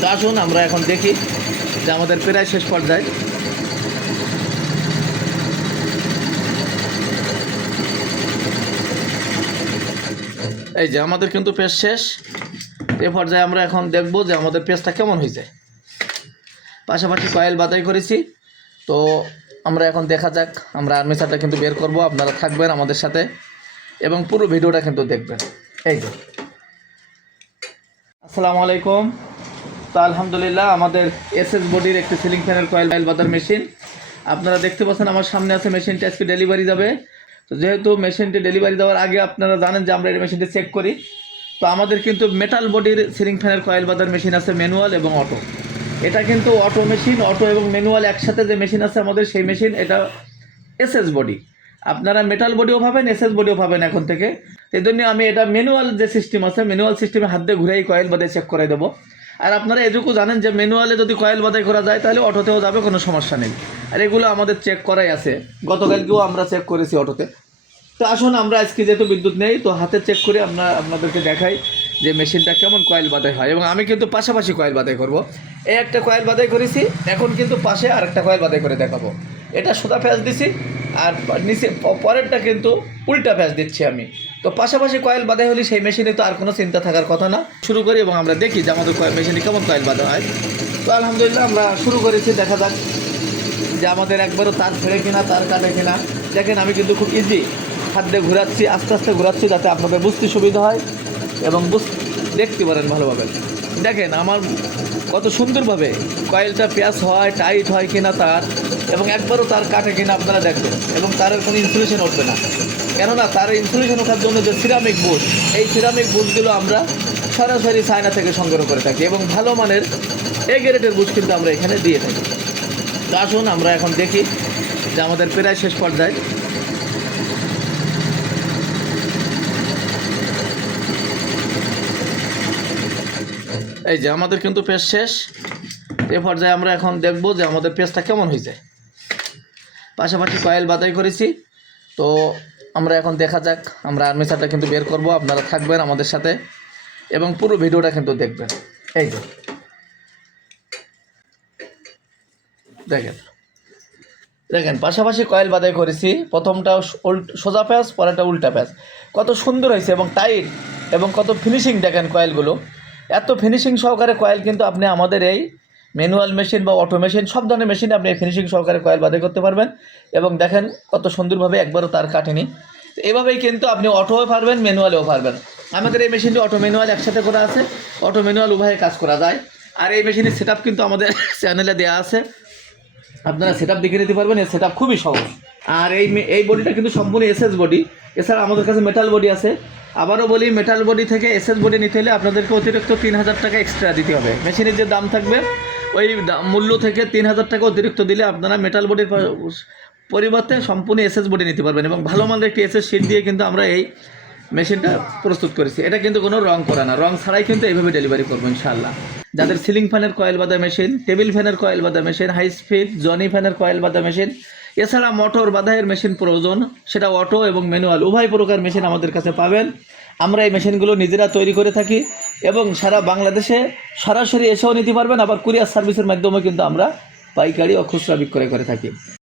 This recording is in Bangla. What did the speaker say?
তো আসুন আমরা এখন দেখি যে আমাদের প্রায় শেষ পর্যায়ে। এই যে আমাদের কিন্তু পেজ শেষ। এ পর্যায়ে আমরা এখন দেখব যে আমাদের পেজটা কেমন হয়েছে। পাশাপাশি কয়েল বাছাই করেছি। তো আমরা এখন দেখা যাক, আমরা আর্মেচারটা কিন্তু বের করব। আপনারা থাকবেন আমাদের সাথে এবং পুরো ভিডিওটা কিন্তু দেখবেন। এই যে আসসালামু আলাইকুম। তো আলহামদুলিল্লাহ আমাদের এসএস বডির একটি সিলিং ফ্যানের কয়েল বাঁধার মেশিন আপনারা দেখতে পাচ্ছেন আমার সামনে আছে। মেশিনটা আজকে ডেলিভারি যাবে। তো যেহেতু মেশিনটি ডেলিভারি দেওয়ার আগে আপনারা জানেন যে আমরা এই মেশিনটি চেক করি। তো আমাদের কিন্তু মেটাল বডির সিলিং ফ্যানের কয়েল বাঁধার মেশিন আছে ম্যানুয়াল এবং অটো। এটা কিন্তু অটো মেশিন, অটো এবং ম্যানুয়াল একসাথে যে মেশিন আছে আমাদের, সেই মেশিন এটা এসএস বডি। আপনারা মেটাল বডিও পাবেন, এসএস বডিও পাবেন এখন থেকে। এই জন্য আমি এটা ম্যানুয়াল যে সিস্টেম আছে, ম্যানুয়াল সিস্টেমে হাত দিয়ে ঘুরেই কয়েল বাঁধাই চেক করে দেবো। আর আপনারা এটুকু জানেন যে ম্যানুয়ালে যদি কয়েল বাঁধাই করা যায় তাহলে অটোতেও যাবে, কোনো সমস্যা নেই। আর এগুলো আমাদের চেক করাই আছে, গতকালকেও আমরা চেক করেছি অটোতে। তো আসুন আমরা আজকে যেহেতু বিদ্যুৎ নেই, তো হাতে চেক করে আপনাদেরকে দেখাই যে মেশিনটা কেমন কয়েল বাঁধাই হয়। এবং আমি কিন্তু পাশাপাশি কয়েল বাঁধাই করব। এই একটা কয়েল বাঁধাই করেছি, এখন কিন্তু পাশে আরেকটা কয়েল বাঁধাই করে দেখাবো। এটা সোজা প্যাঁচ দিছি আর নিচে পরেরটা কিন্তু উল্টা প্যাঁচ দিচ্ছি আমি। তো পাশাপাশি কয়েল বাঁধাই হলে সেই মেশিনে তো আর কোনো চিন্তা থাকার কথা না। শুরু করি এবং আমরা দেখি যে আমাদের মেশিনে কেমন কয়েল বাঁধা হয়। তো আলহামদুলিল্লাহ আমরা শুরু করেছি, দেখা যাক যে আমাদের একবারও তার ছেড়ে কিনা, তার কাটে কিনা। দেখেন আমি কিন্তু খুব ইজি হাত দিয়ে ঘোরাচ্ছি, আস্তে আস্তে ঘোরাচ্ছি যাতে আপনাদের বুঝতে সুবিধা হয় এবং দেখতে পারেন ভালোভাবে। দেখেন আমার কত সুন্দরভাবে কয়েলটা প্যাঁচ হয়, টাইট হয় কিনা তার, এবং একবারও তার কাটে কিনা আপনারা দেখবেন। এবং তারের কোনো ইনসুলেশন উঠবে না, কেননা তার ইনসুলেশন ওঠার জন্য যে সিরামিক বুশ, এই সিরামিক বুশগুলো আমরা সরাসরি চায়না থেকে সংগ্রহ করে থাকি এবং ভালো মানের এ গ্রেডের বুশ কিন্তু আমরা এখানে দিয়ে থাকি। তো আসুন আমরা এখন দেখি যে আমাদের প্রায় শেষ পর্যায়ে। এই যে আমাদের কিন্তু পেজ শেষ। এ পর্যায়ে আমরা এখন দেখব যে আমাদের পেজটা কেমন হয়েছে। পাশাপাশি কয়েল বাছাই করেছি। তো আমরা এখন দেখা যাক, আমরা আর্মেচারটা কিন্তু বের করব। আপনারা থাকবেন আমাদের সাথে এবং পুরো ভিডিওটা কিন্তু দেখবেন। এই যে দেখেন পাশাপাশি কয়েল বাছাই করেছি। প্রথমটা সোজা প্যাঁচ, পরেরটা উল্টা প্যাঁচ। কত সুন্দর হয়েছে এবং টাইট এবং কত ফিনিশিং। দেখেন কয়েলগুলো এত ফিনিশিং সহকারে কয়েল কিন্তু আপনি আমাদের এই ম্যানুয়াল মেশিন বা অটো মেশিন, সব ধরনের মেশিনে আপনি ফিনিশিং সহকারে কয়েল বাছাই করতে পারবেন। এবং দেখেন কত সুন্দরভাবে একবারও তার কাটেনি। এভাবেই কিন্তু আপনি অটোও পারবেন, ম্যানুয়ালেও পারবেন। আমাদের এই মেশিনটি অটো ম্যানুয়াল একসাথে করা আছে, অটো ম্যানুয়াল উভয়ে কাজ করা যায়। আর এই মেশিনের সেটআপ কিন্তু আমাদের চ্যানেলে দেওয়া আছে, আপনারা সেটআপ দেখে নিতে পারবেন। এর সেটআপ খুবই সহজ। আর এই বডিটা কিন্তু সম্পূর্ণ এসএস বডি। এছাড়া আমাদের কাছে মেটাল বডি আছে। আবারও বলি, মেটাল বডি থেকে এসএস বডি নিতে হলে আপনাদেরকে অতিরিক্ত 3000 টাকা এক্সট্রা দিতে হবে। মেশিনের যে দাম থাকবে ওই মূল্য থেকে 3000 টাকা অতিরিক্ত দিলে আপনারা মেটাল বডির পরিবর্তে সম্পূর্ণ এসএস বডি নিতে পারবেন। এবং ভালো মানের একটি এসএস শিট দিয়ে কিন্তু আমরা এই মেশিনটা প্রস্তুত করেছি। এটা কিন্তু কোনো রং করা না, রং ছাড়াই কিন্তু এইভাবে ডেলিভারি করবো ইনশাআল্লাহ। যাদের সিলিং ফ্যানের কয়েল বাঁধা মেশিন, টেবিল ফ্যানের কয়েল বাঁধা মেশিন, হাই স্পিড জনি ফ্যানের কয়েল বাঁধা মেশিন, এছাড়া মোটর বাঁধাইয়ের মেশিন প্রয়োজন, সেটা অটো এবং ম্যানুয়াল উভয় প্রকার মেশিন আমাদের কাছে পাবেন। আমরা এই মেশিনগুলো নিজেরা তৈরি করে থাকি এবং সারা বাংলাদেশে সরাসরি এসেও নিতে পারবেন। আবার কুরিয়ার সার্ভিসের মাধ্যমে কিন্তু আমরা পাইকারি ও খুচরা বিক্রয় করে থাকি।